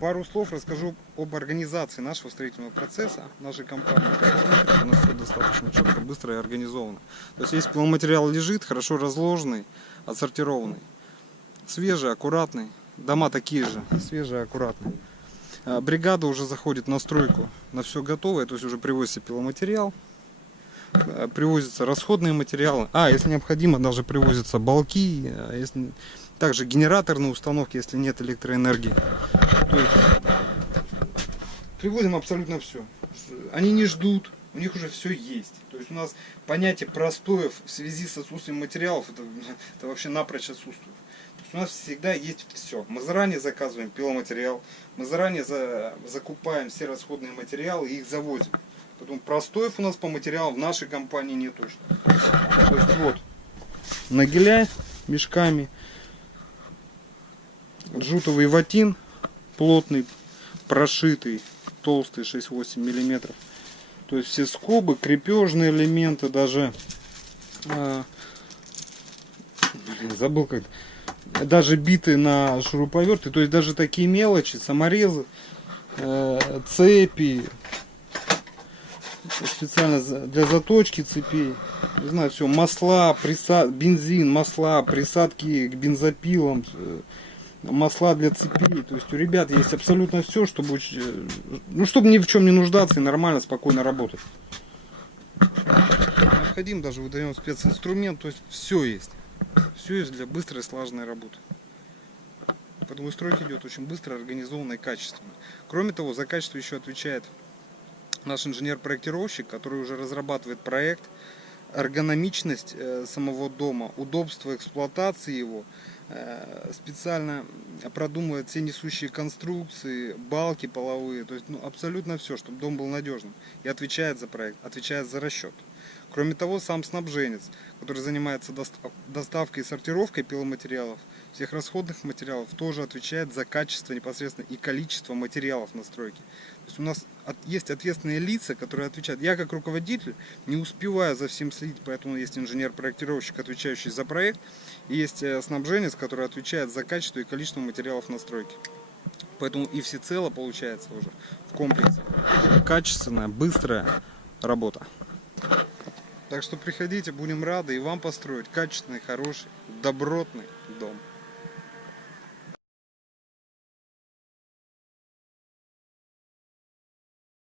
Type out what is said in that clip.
Пару слов расскажу об организации нашего строительного процесса, нашей компании. У нас все достаточно четко, быстро и организовано. То есть, если пиломатериал лежит, хорошо разложенный, отсортированный, свежий, аккуратный, дома такие же, свежие, аккуратные. Бригада уже заходит на стройку, на все готовое, то есть уже привозится пиломатериал, привозятся расходные материалы, если необходимо, даже привозятся балки, также генераторные установки, если нет электроэнергии. То есть привозим абсолютно все. Они не ждут, у них уже все есть. То есть у нас понятие простоев в связи с отсутствием материалов, это вообще напрочь отсутствует. То есть у нас всегда есть все. Мы заранее заказываем пиломатериал, мы заранее закупаем все расходные материалы и их завозим. Поэтому простоев у нас по материалам в нашей компании нет точно. То есть вот, нагиля мешками, джутовый ватин плотный, прошитый, толстый 6-8 миллиметров. То есть все скобы, крепежные элементы, даже забыл как, даже биты на шуруповерты, то есть даже такие мелочи, саморезы, цепи, специально для заточки цепей, не знаю, все, масла, бензин, масла, присадки к бензопилам, масла для цепей. То есть у ребят есть абсолютно все, чтобы, чтобы ни в чем не нуждаться и нормально, спокойно работать. Необходим, даже выдаем специнструмент, то есть все есть. Все есть для быстрой слаженной работы. Поэтому стройка идет очень быстро, организованно и качественно. Кроме того, за качество еще отвечает наш инженер-проектировщик, который уже разрабатывает проект, эргономичность самого дома, удобство эксплуатации его, специально продумывает все несущие конструкции, балки половые, то есть абсолютно все, чтобы дом был надежным. И отвечает за проект, отвечает за расчет. Кроме того, сам снабженец, который занимается доставкой и сортировкой пиломатериалов, всех расходных материалов, тоже отвечает за качество непосредственно и количество материалов на стройке. То есть у нас есть ответственные лица, которые отвечают. Я как руководитель не успеваю за всем следить, поэтому есть инженер-проектировщик, отвечающий за проект, и есть снабженец, который отвечает за качество и количество материалов на стройке. Поэтому и всецело получается уже в комплексе качественная, быстрая работа. Так что приходите, будем рады и вам построить качественный, хороший, добротный дом.